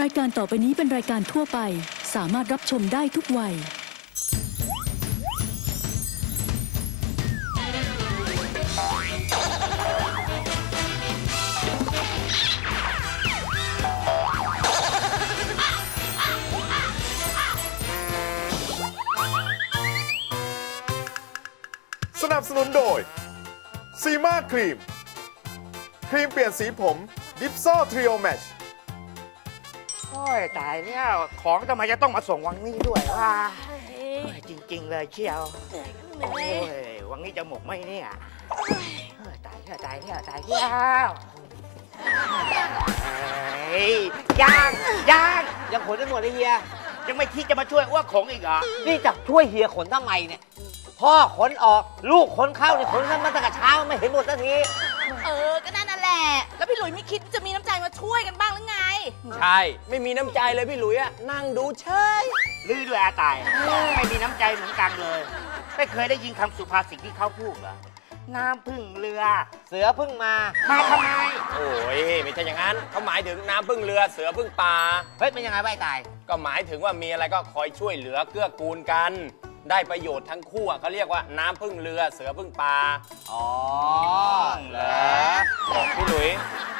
รายการต่อไปนี้เป็นรายการทั่วไป สามารถรับชมได้ทุกวัย สนับสนุนโดยซีมาครีม ครีมเปลี่ยนสีผมดิฟซ่อทริโอแมช ยตายเนี่ยของทำไมจะต้องมาส่งวังนี้ด้วยวะเฮ้ยจริง ๆ เลยเชียวโอ้ยวังนี้จะหมกไหมเนี่ยเฮ้ยตายแล้วตายแล้วตายแล้วเฮ้ยยังยังยังขนได้หมดเลยเฮีย ยังไม่คิดจะมาช่วยอ้วกของอีกเหรอนี่จะช่วยเฮียขนทำไมเนี่ย พ่อขนออก ลูกขนเข้าเนี่ยขนกันมาตั้งแต่เช้าไม่เห็นหมดสักที เออ ก็นั่นน่ะ แหละแล้วพี่หลุยไม่คิดจะมีน้ำใจมาช่วยกันบ้างหรือไง ใช่ ไม่มีน้ำใจเลยพี่หลุยอะนั่งดูเฉย ลือด้วยอาตาย ไม่มีน้ำใจเหมือนกันเลย ไม่เคยได้ยินคำสุภาษิตที่เขาพูดเหรอ น้ำพึ่งเรือ เสือเพิ่งมา มาทำไม โอ้ยไม่ใช่อย่างนั้นเขาหมายถึงน้ำพึ่งเรือเสือพึ่งป่าเฮ้ย เป็นยังไงวะไอ้ตาย ก็หมายถึงว่ามีอะไรก็คอยช่วยเหลือเกื้อกูลกัน ได้ประโยชน์ทั้งคู่อะเขาเรียกว่าน้ำพึ่งเรือเสือพึ่งป่าอ๋อเหรอพี่หลุย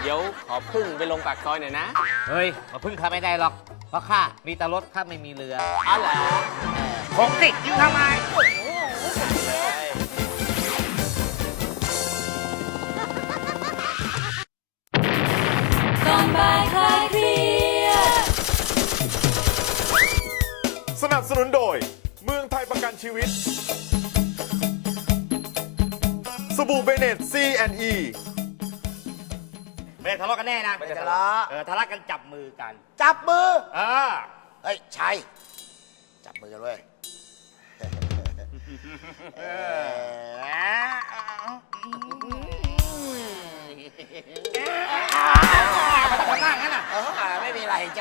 เดี๋ยวขอพึ่งไปลงปากซอยหน่อยนะเฮ้ยมาพึ่งข้าไม่ได้หรอก เพราะข้ามีแต่รถข้าไม่มีเรืออ๋อเหรอของติดยืนทำไมสนับสนุนโดยเมืองไทยประกันชีวิต สบู่เบเนต C&E ไม่ได้ทะเลาะกันแน่นะไม่ได้ทะเลาะ เออทะเลาะกันจับมือกันจับมือ เออเฮ้ยชัยจับมือกันด้วยมานั่งงั้นน่ะเออไม่มีอะไ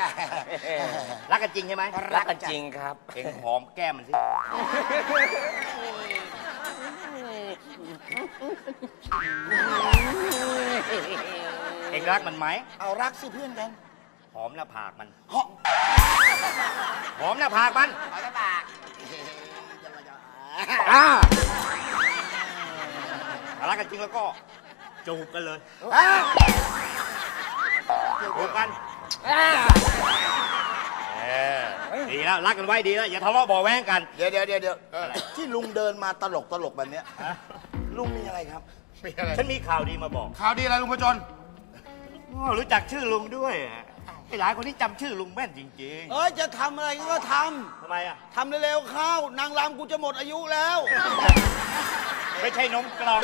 รจ้ะรักกันจริงใช่ไหมรักกันจริงครับ เองหอมแก้มมันสิ เองรักมันไหม เอารักสิเพื่อนกันหอมหน้าผากมันเหาะหอมหน้าผากมันเอาละปากอ่าถ้ารักกันจริงแล้วก็จูบกันเลยอะจูบกัน เออดีแล้วรักกันไว้ดีแล้วอย่าทะเลาะเบาะแว้งกัน เดี๋ยวเดี๋ยวเดี๋ยวเดี๋ยวที่ลุงเดินมาตลกตลกแบบเนี้ยลุงมีอะไรครับฉันมีข่าวดีมาบอกข่าวดีอะไรลุงพจนอ๋อรู้จักชื่อลุงด้วยอะไอ้หลายคนที่จำชื่อลุงแม่นจริงเอ้ยจะทำอะไรก็ทๆทำไมอะำทำเร็วๆเข้านางรำกูจะหมดอายุแล้ว ไม่ใช่นมกล่อง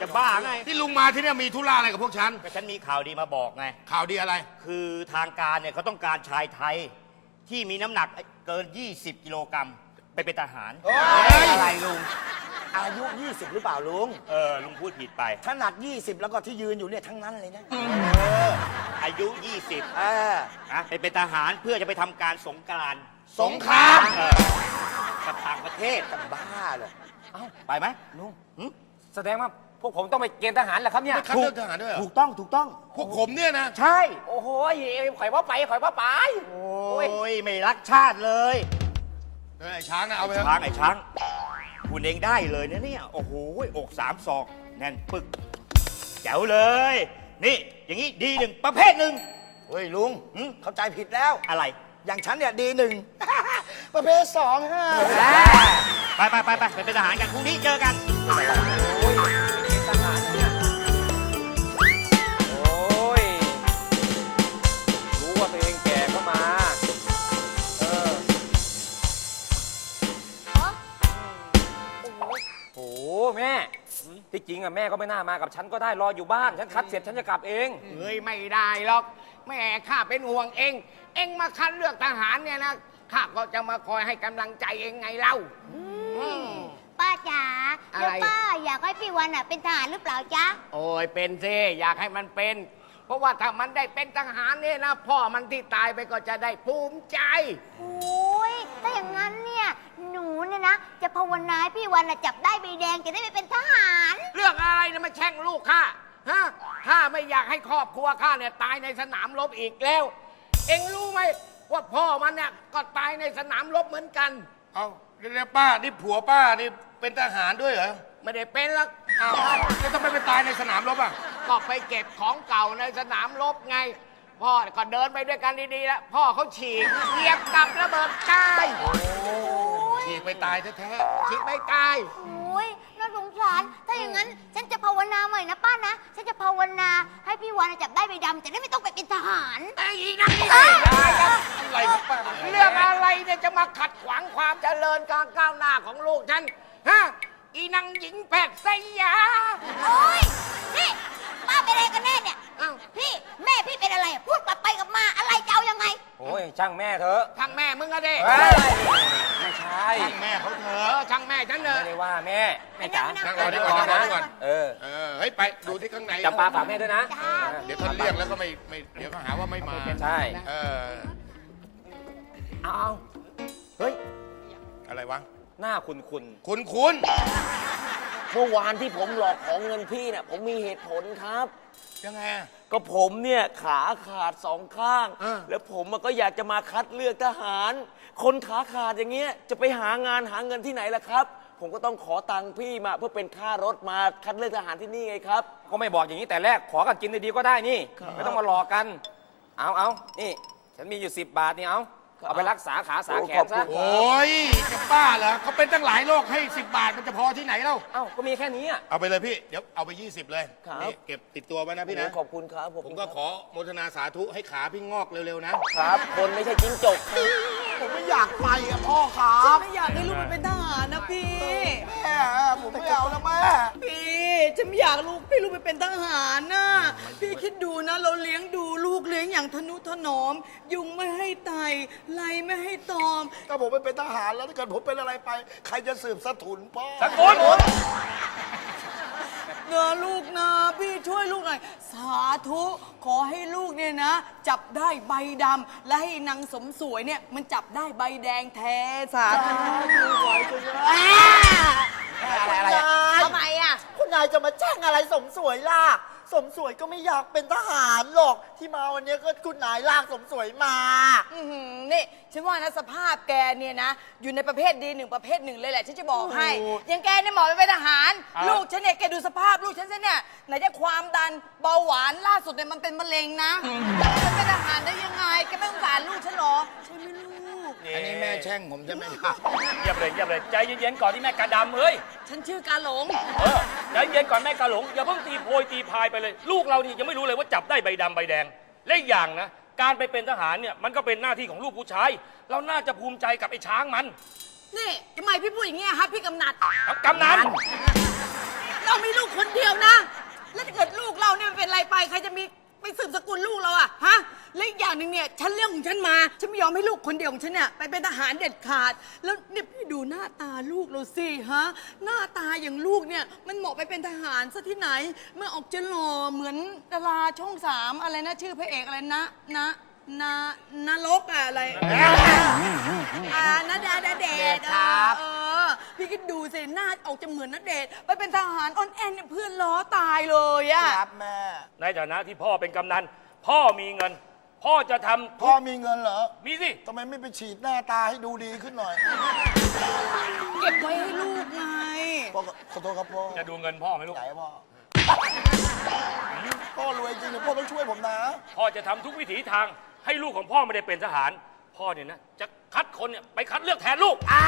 จะบ้าไงที่ลุงมาที่เนี่ยมีธุระอะไรกับพวกฉัน ก็ฉันมีข่าวดีมาบอกไง ข่าวดีอะไร คือทางการเนี่ยเขาต้องการชายไทย ที่มีน้ำหนักเกิน 20 กิโลกรัมไปเป็นทหารเฮ้ยอะไรลุง อายุ 20 หรือเปล่าลุง เออลุงพูดผิดไป ถ้าหนัก 20 แล้วก็ที่ยืนอยู่เนี่ยทั้งนั้นเลยนะอายุ 20เออนะไปเป็นทหารเพื่อจะไปทำการสงกรานต์สงคราม เออกับต่างประเทศจะบ้าเลย ไปไหมลุง หึ แสดงว่าพ วกผมต้องไปเกณฑ์ทหารเหรอครับเนี่ยคัดเลือกทหารด้วยเหรอถูกต้องถูกต้อง พวกผมเนี่ยนะ ใช่ โอ้โหข่อยว่าไปข่อยว่าไป โอ้ย ไม่รักชาติเลยเออไอ้ช้างนะเอาไปเถอะช้างไอ้ช้างคุณเองได้เลยนะเนี่ยโอ้โหอกสามศอกแน่นปึกแจ๋วเลย นี่ อย่างนี้ดีหนึ่งประเภทหนึ่ง เฮ้ยลุงหึ เข้าใจผิดแล้ว อะไร อย่างฉันเนี่ยดีหนึ่ง ประเภทสองฮะ ไปไปไปไปไปเป็นทหารกันพรุ่งนี้เจอกันโที่จริงอะแม่ก็ไม่น่ามากับฉันก็ได้รออยู่บ้านฉันคัดเสร็จฉันจะกลับเอง เฮ้ยไม่ได้หรอกแม่ข้าเป็นห่วงเอง เองมาคัดเลือกทหารเนี่ยนะข้าก็จะมาคอยให้กำลังใจเองไงเล่าป้าจ๋าอะไร แล้วป้าอยากให้พี่วันอะเป็นทหารหรือเปล่าจ๊ะ โอ้ยเป็นซิอยากให้มันเป็น เพราะว่าถ้ามันได้เป็นทหารเนี่ยนะพ่อมันที่ตายไปก็จะได้ภูมิใจ โอ้ยถ้าอย่างนั้นเนี่ยห นูเนี่ยนะ จะภาวนาให้พี่วันอะจับได้ใบแดงจะได้ไปเป็นทหาร เรื่องอะไรนะมาแช่งลูกข้าฮะข้าไม่อยากให้ครอบครัวข้าเนี่ยตายในสนามรบอีกแล้ว เอ็งรู้ไหมว่าพ่อมันเนี่ยก็ตายในสนามรบเหมือนกัน เอาเรียกป้านี่ผัวป้านี่เป็นทหารด้วยเหรอไม่ได้เป็นแล้วอ้าวแล้วทำไมไปตายในสนามรบอะก็ไปเก็บของเก่าในสนามรบไง พ่อก็เดินไปด้วยกันดีๆแล้วพ่อเขาฉีกเหยียบกับระเบิดตาย ฉีกไปตายแท้ฉีกไม่ตาย โอ้ยน่าสงสาร ถ้าอย่างนั้นฉันจะภาวนาใหม่นะป้านะ ฉันจะภาวนาให้พี่วันจับได้ใบดำจะได้ไม่ต้องไปเป็นทหารไอ้นั่นนี่ๆอะไรของป้าเรื่องอะไรเนี่ยจะมาขัดขวางความเจริญการก้าวหน้าของลูกฉัน ฮะ อีนางหญิงแพทย์สยา โอ้ยนี่ป้าเป็นอะไรกันแน่เนี่ย อ้าว พี่แม่พี่เป็นอะไรอะพูดกลับไปกลับมาอะไรจะเอายังไง โอ้ยช่างแม่เถอะ ทางแม่มึงอะเด้ เฮ้ยไม่ใช่ช่างแม่เขาเถเออะอทางแม่ฉันเนไม่อะได้ว่าแม่แม่จ๋าไม่นั่งไม่รอดีกว่านั่งรอดีกว่าเออเออเฮ้ยไปดูที่ข้างในจำปาฝากแม่ด้วยนะ จ้าเดี๋ยวท่านเรียกแล้วก็ไม่ไม่เดี๋ยวก็หาว่าไม่มาใช่ เออเอาเอาเฮ้ย อะไรวะ หน้าคุณคุณคุณคุณเมื่อวานที่ผมหลอกของเงินพี่เนี่ยผมมีเหตุผลครับยังไงอะ ก็ผมเนี่ยขาขาดสองข้างเออแล้วผมมันก็อยากจะมาคัดเลือกทหาร คนขาขาดอย่างเงี้ยจะไปหางานหาเงินที่ไหนล่ะครับ ผมก็ต้องขอตังค์พี่มาเพื่อเป็นค่ารถมาคัดเลือกทหารที่นี่ไงครับ ก็ไม่บอกอย่างนี้แต่แรกขอกันกินดีๆก็ได้นี่ ครับ ไม่ต้องมาหลอกกัน เอาเอานี่ ฉันมีอยู่ 10 บาทนี่เอาครับ เอาไปรักษาขาสาแขโอ้ขอนบคุซะณโอ้ยจะป้าเหรอเขาเป็นตั้งหลายโรคให้ 10 บาทมันจะพอที่ไหนเล่า เอ้าก็มีแค่นี้อะ เอาไปเลยพี่ เดี๋ยวเอาไป 20 เลยครับ นี่เก็บติดตัวไว้นะพี่นะโอ้ขอบคุณครับผมก็ขอโมทนาสาธุให้ขาพี่งอกเร็วๆนะ ครับ คนไม่ใช่จิ้งจกครับผมไม่อยากไปอะพ่อครับไม่อยากให้ลูกมันเป็นทหารนะพี่ แม่ผมไม่เอาแล้วแม่ พี่ ฉันไม่อยากลูกพี่ลูกไปเป็นทหารนะพี่คิดดูนะ เราเลี้ยงดูลูกเลี้ยงอย่างทนุถนอม ยุงไม่ให้ไต่ไลไม่ให้ตอม ถ้าผมไปเป็นทหารแล้วถ้าเกิดผมเป็นอะไรไป ใครจะสืบสถุนพ่อสกุลเนอะลูกนะพี่ช่วยลูกหน่อยสาธุขอให้ลูกเนี่ยนะ จับได้ใบดำและให้นางสมสวยเนี่ย มันจับได้ใบแดงแท้สาธุ อะไรอะไรอะทำไมอะคุณ นายจะมาแจ้งอะไรสมสวยล่ะ สมสวยก็ไม่อยากเป็นทหารหรอก ที่มาวันนี้ก็คุณนายลากสมสวยมา อื้อหือนี่ฉันว่านะสภาพแกเนี่ยนะ อยู่ในประเภทดีหนึ่งประเภทหนึ่งเลยแหละฉันจะบอกให้อยังแกเนี่ยเหมาะไปเป็นทหารลูกฉันเนี่ยแกดูสภาพลูกฉันสิเนี่ยไหนจะความดันเบาหวานล่าสุดเนี่ยมันเป็นมะเร็งนะจะเป็นทหารได้ยังไงแกไม่สงสารลูกฉันเหรอใช่ไหมลูก อันนี้แม่แช่งผมใช่ไหมครับ เยียบเลยเยียบเลยใจเย็นๆก่อนที่แม่กาดำเอ้ยฉันชื่อกาหลง เออใจเย็นก่อนแม่กาหลงอย่าเพิ่งตีโพยตีพายไปเลย ลูกเรานี่ยังไม่รู้เลยว่าจับได้ใบดำใบแดงและอีกอย่างนะการไปเป็นทหารเนี่ยมันก็เป็นหน้าที่ของลูกผู้ชายเราน่าจะภูมิใจกับไอ้ช้างมันนี่ทำไมพี่พูดอย่างเงี้ยฮะพี่กำนัด ครับกำนันเรามีลูกคนเดียวนะ แล้วถ้าเกิดลูกเราเนี่ยมันเป็นอะไรไปใครจะมี ไปสืบสกุลลูกเราอะฮะและอีกอย่างหนึ่งเนี่ยฉันเรื่องของฉันมา ฉันไม่ยอมให้ลูกคนเดียวของฉันเนี่ยไปเป็นทหารเด็ดขาด แล้วเนี่ยพี่ดูหน้าตาลูกเราสิฮะหน้าตาอย่างลูกเนี่ยมันเหมาะไปเป็นทหารซะที่ไหนเมื่อออกจะหล่อเหมือนดาราช่องสามอะไรนะชื่อพระเอกอะไรนะนะนะนรกอะอะไรอ่านาดาดาเดชครับ เออ พี่ก็ดูสิหน้าออกจะเหมือนนาเดชน์ไปเป็นทหารออนแอนเนี่ยเพื่อนล้อตายเลยอะครับแม่ ในฐานะที่พ่อเป็นกำนัน พ่อมีเงิน พ่อจะทำพ่อมีเงินเหรอมีสิ ทำไมไม่ไปฉีดหน้าตาให้ดูดีขึ้นหน่อยเก็บไว้ให้ลูกไงพ่อก็ขอโทษครับพ่อจะดูเงินพ่อไหมลูกใหญ่พ่อพ่อรวยจริงเนี่ยพ่อต้องช่วยผมนะ พ่อจะทำทุกวิถีทางให้ลูกของพ่อไม่ได้เป็นทหาร พ่อเนี่ยนะจะ คัดคนเนี่ยไปคัดเลือกแทนลูก อ่า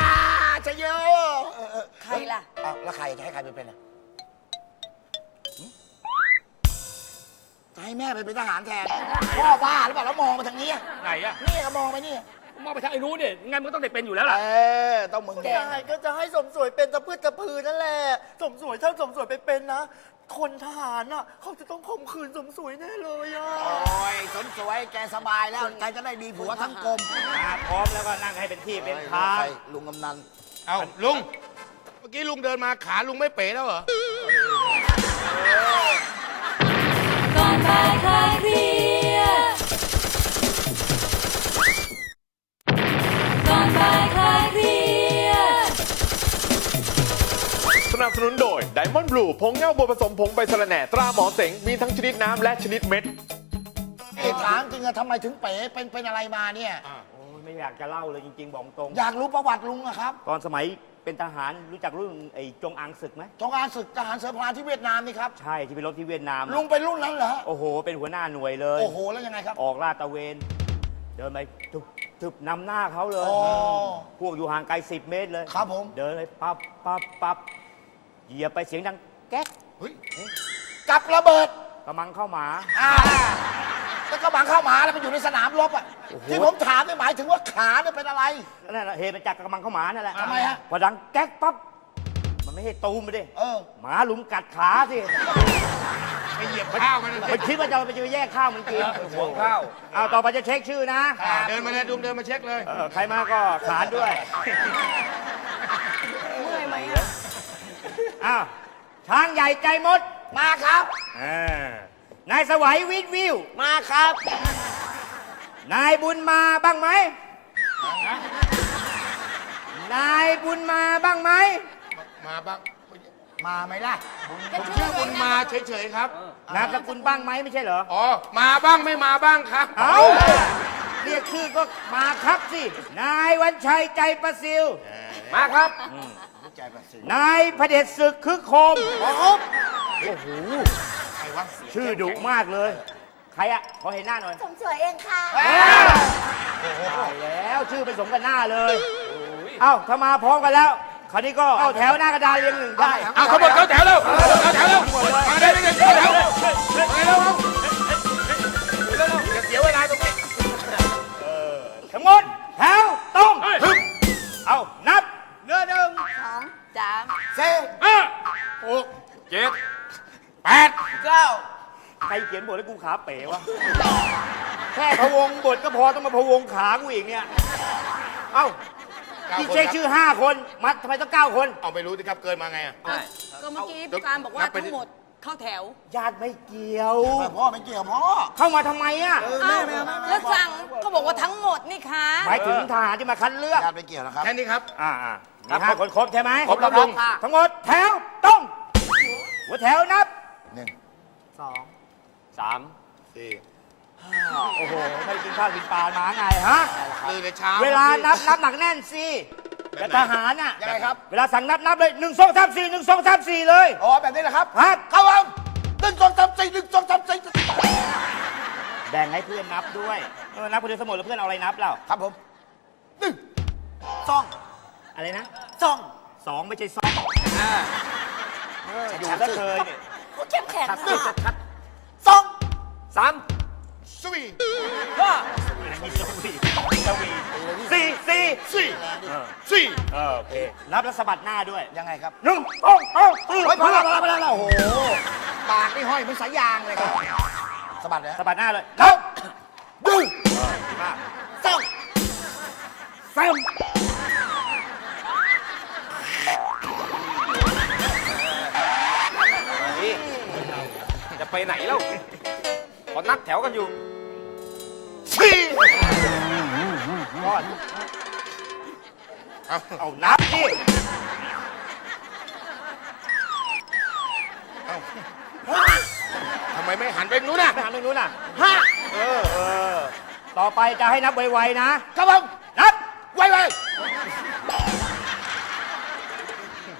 จะเยอะเออเออใครล่ะอะแล้วใครจะให้ใครไปเป็นอะหึจะให้แม่ไปเป็นทหารแทน พ่อบ้าหรือเปล่าแล้วมองมาทางนี้อะไหนอะ นี่ก็มองไปนี่ มองไปทางไอ้นู้นเนี่ยงั้นมันก็ต้องได้เป็นอยู่แล้วล่ะ เออต้องมึงคุณเนี่ยนายก็จะให้สมสวยเป็นตะพืดตะพือนั่นแหละ สมสวยถ้าสมสวยไปเป็นนะ คนทหารอะ เขาจะต้องข่มขืนสมสวยแน่เลยอะ โอ้ยสนสวยแกสบายแล้วแกจะได้มีผัวทั้งกลมพร้อมแล้วก็นั่งให้เป็นที่เป็นทาง ลุงกำนัน เอาลุง เมื่อกี้ลุงเดินมาขาลุงไม่เป๋แล้วเหรอ ก่อนบ่ายคลายเครีย นับสนุนโดย Diamond Blue ผงเงาบัวผสมผงใบสะระแหน่ตราหมอเสงมีทั้งชนิดน้ำและชนิดเม็ด เอกถามจริงอะทำไมถึงเป๋เป็นเป็นอะไรมาเนี่ย โอ้ยไม่อยากจะเล่าเลยจริง ๆ บอกตรง อยากรู้ประวัติลุงอะครับตอนสมัยเป็นทหารรู้จักรุ่นไอ้จงอางศึกไหมจงอางศึกทหารเสือพรานที่เวียดนามนี่ครับ ใช่ที่ไปรบที่เวียดนามลุงเป็นรุ่นนั้นเหรอฮะโอ้โห เป็นหัวหน้าหน่วยเลย โอ้โห แล้วยังไงครับ ออกลาดตระเวน เดินไปทุบทุบนำหน้าเขาเลย อ๋อพวกอยู่ห่างไกลสิบเมตรเลยครับผม เดินเลยปั๊บปั๊บปั๊บ เหยียบไปเสียงดังแก๊กกับระเบิดกำมังเข้าหมา อ่าแล้วก็บังเข้าหมาแล้วมันอยู่ในสนามรบอะโอ้โห ที่ผมถามเนี่ยหมายถึงว่าขาเนี่ยเป็นอะไร นั่นแหละเหตุมาจากกำมังเข้าหมานั่นแหละทำไมฮะ พอดังแก๊กปั๊บมันไม่ให้ตูมไปดิเออ หมาหลุมกัดขาสิไปเหยียบข้าวมันไม่คิดว่าจะไปจะไปแย่งข้าวมันกินห่วงข้าวเอาต่อไปจะเช็คชื่อนะเดินมาเลยดุมเดินมาเช็คเลย เออใครมาก็ขานด้วย อ้าวช้างใหญ่ใจมดมาครับอ่านายสวัยวิทวิว มาครับ นายบุญมาบ้างไหม นายบุญมาบ้างไหม มาบ้างมาไหมล่ะผมชื่อบุญมาเฉยๆครับ นามสกุลบ้างไหมไม่ใช่เหรอ อ๋อ มาบ้างไม่มาบ้างครับ เอาเรียกชื่อก็มาครับสิ นายวันชัยใจประสิว มาครับ นายพระเดชศึกคึกโคมโอ้โหโอ้โหใครวะชื่อดุมากเลย ใครอะขอเห็นหน้าหน่อยสมสวยเองค่ะตายแล้วชื่อไปสมกับหน้าเลย เอ้าถ้ามาพร้อมกันแล้ว คราวนี้ก็เข้าแถวหน้ากระดานเรียงหนึ่งได้ เอาขบวนเข้าแถวเร็วเข้าแถวเร็วมาได้เลยเข้าแถวเร็วเร็ว ขียนบทให้กูขาเป๋วะ แค่พะวงบทก็พอต้องมาพะวงขากูอีกเนี่ย เอ้าที่เช็คชื่อ 5 คน มัดทำไมต้อง 9 คน เอาไม่รู้สิครับเกินมาไงอะก็เมื่อกี้ผู้การบอกว่านับไปดิทั้งหมดเข้าแถวญาติไม่เกี่ยว พ่อไม่เกี่ยวพ่อ เข้ามาทำไมอะ อ้าวแล้วสั่งก็บอกว่าทั้งหมดนี่คะหมายถึงทหารที่มาคัดเลือกญาติไม่เกี่ยวนะครับ แค่นี้ครับ อ่าอ่ามีห้าคนครบใช่ไหมครบแล้วลุง ทั้งหมดแถวตรงหัวแถวนับหนึ่งสอง สามสี่โอ้โหไม่ได้กินข้าวกินปลามาไงฮะ ตื่นแต่เช้าเวลานับนับหนักแน่นสิแต่ทหารน่ะ ยังไงครับ เวลาสั่งนับนับเลยหนึ่งสองสามสี่หนึ่งสองสามสี่เลย อ๋อแบบนี้แหละครับครับ เข้าผมหนึ่งสองสามสี่หนึ่งสองสามสี่แบ่งให้เพื่อนนับด้วยเออนับคนเดียวเสมอแล้วเพื่อนเอาอะไรนับเราครับผมหนึ่งสองอะไรนะสองสองไม่ใช่สองเอออยู่ก็เคยเนี่ยผู้เข้มแข็งชัดค่ะชัดสอง สามสวีมีสวีสวีสี่สี่สี่เออสี่เออโอเคนับแล้วสะบัดหน้าด้วยยังไงครับหนึ่งสองสามสี่เฮ้ยพอแล้วพอแล้วพอแล้วโอ้โหปากนี่ห้อยเหมันสายยางเลยครับสะบัดเลยสะบัดหน้าเลยนับดูมากสองสามจะไปไหนแล้ว ขอนับแถวกันอยู่สี่ก้อนเอาเอานับดิทำไมไม่หันไปนู้นน่ะไม่หันไปนู้นน่ะห้าเออเออ ต่อไปจะให้นับไวๆนะ ครับผมนับ ไวไว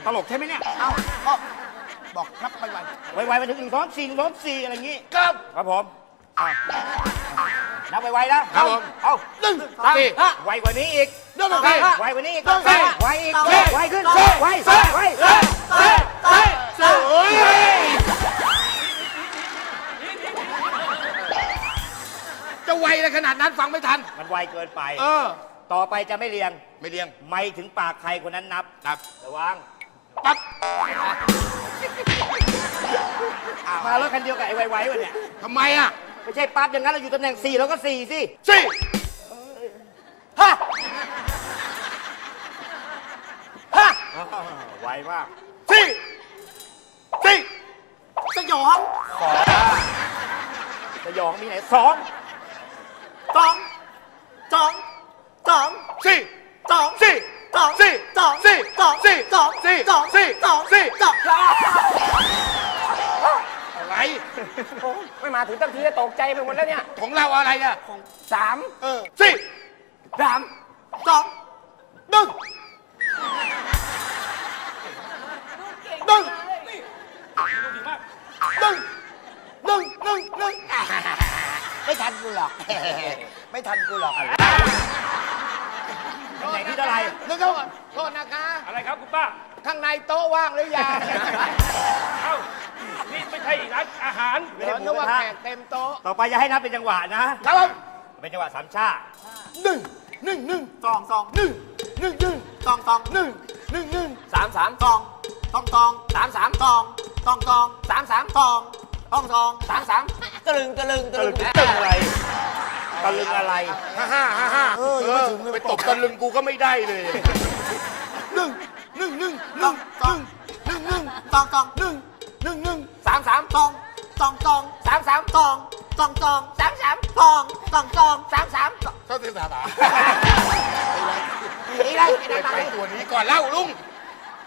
ตลกใช่ไหมเนี่ย เอาเอาบอกครับไวไวไวๆไปถึงหนึ่งสองสี่หนึ่งสองสี่อะไรอย่างงี้ ครับ ครับผมอะ นับไวๆนะครับผมเอาหนึ่งสามสี่ห้าไวกว่านี้อีกเรื่องอะไรไวกว่านี้อีกต้องสี่ไวอีกต้องสี่ไวขึ้นต้งสี่ไวไวไวเฮ้ยเฮ้ยเฮ้ยโอ้ยจะไวอะไรขนาดนั้นฟังไม่ทัน มันไวเกินไป เออ ต่อไปจะไม่เรียง ไม่เลี้ยง ไม่ถึงปากใครคนนั้นนับ ครับ ระวัง ปั๊บ มารถคันเดียวกับไอ้ไวๆวะเนี่ยทำไมอะ ไม่ใช่ปั๊บอย่างนั้นเราอยู่ตำแหน่งสี่เราก็สี่สิสี่ฮะฮะไวมากสี่สี่สยองสองสยองมีไหนสองสองสองสองสี่สองสี่สองสี่สองสี่สองสี่สองสี่สองสี่สองสี่สองอะไร โอ้ไม่มาถึงตั้งทีจะตกใจไปหมดแล้วเนี่ยของเราอะไรอะสามเออสี่สามสองหนึ่งหนึ่งหนึ่งหนึ่งหนึ่งหนึ่งไม่ทันกูหรอก ไม่ทันกูหรอกไหนที่เท่าไหร่หนึ่งเท่าโทษนะคะ อะไรครับคุณป้า ข้างในโต๊ะว่างหรือยังเอ้า นี่ไม่ใช่ร้านอาหารไม่เดี๋ใช่ยวหมูนึกกว่าระทะแขกเต็มโต๊ะต่อไปอย่าให้นับเป็นจังหวะนะ ครับผมเป็นจังหวะสามชาหนึ่งหนึ่งหนึ่งสองสองหนึ่งหนึ่งหนึ่งสองสองหนึ่งหนึ่งหนึ่งสามสามสองสองสองสามสามสองสองสองสามสามสองสองสองสามสามตะลึงตะลึงตะตะลึลึงงตึงอะไรตะลึงอะไรห้าห้าห้าห้าเออยังไม่ถึงเลยไปตบตะลึงกูก็ไม่ได้เลยหนึ่งหนึ่งหนึ่งหนึ่งสองหนึ่งหนึ่งสองสองหนึ่ง หนึ่งหนึ่งสามสามสองสองสองสามสามสองสองสองสามสามสองสองสองสามสามเข้าถึงสาขาไอ้ไรไอ้ไรไปตัวนี้ก่อนเล่าลุง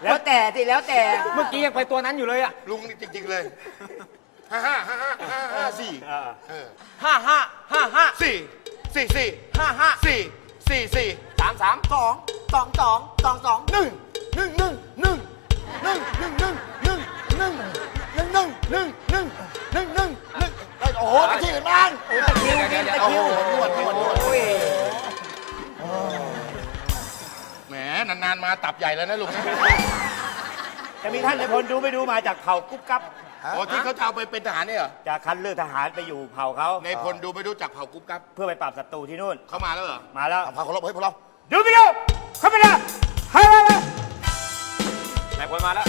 แล้วแต่สิแล้วแต่เมื่อกี้ยังไปตัวนั้นอยู่เลยอะลุงนี่จริง ๆ เลยห้าห้าห้าห้าห้าห้าสี่เออห้าห้าห้าห้าสี่สี่สี่ห้าห้าสี่สี่สี่สามสามสองสองสองสองสองหนึ่งหนึ่งหนึ่งหนึ่งหนึ่งหนึ่งหนึ่ง นึ่งหนึ่งหนึ่งหนึ่งหนึ่งหนึ่งหนึ่งหนึ่งหนึ่งโอ้โหไปที่อื่นบ้างตะคิวกินตะคิวนวดนวดนวดแหมนานๆมาตับใหญ่แล้วนะลุงนะจะมีท่านในพลดูไม่ดูมาจากเผ่ากุ๊บกับอ๋อที่เขาจะเอาไปเป็นทหารเนี่ยเหรอจากคันเลือกทหารไปอยู่เผ่าเขาในพลดูไปดูจากเผ่ากุ๊บกับเพื่อไปปราบศัตรูที่นู่น เขามาแล้วเหรอ มาแล้วพาเขาลบให้ยพวกเรา ดูไปดูเข้าไปเลยเข้าไปเลยนายพลมาแล้ว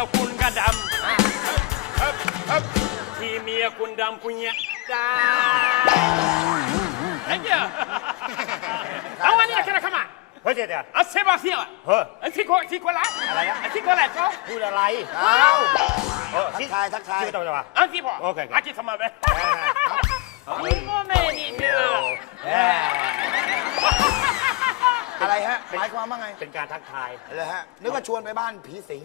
ยคุณก็ดเฮ้ยเฮ้ยำที่เมียคุณดำคุณเนี่ยได้ไอ้เจ้าเอาวันนี้แค่ไหนเข้ามาเฮ้ยเดี๋ยวเดี๋ยวเอาเซบาเซียเฮ้ยไอ้ที่คนที่คนละอะไรนะไอ้ที่คนละก็พูดอะไรเอ้าเออทัที่กทายทักทายที่ต้องจะมาอันที่พอโอเคครับอากิทำมาไหมนี่ก็ไม่ดีเด้อแหม อะไรฮะ หมายความว่าไงเป็นการทักทาย เลยฮะ นึกว่าชวนไปบ้านผีสิง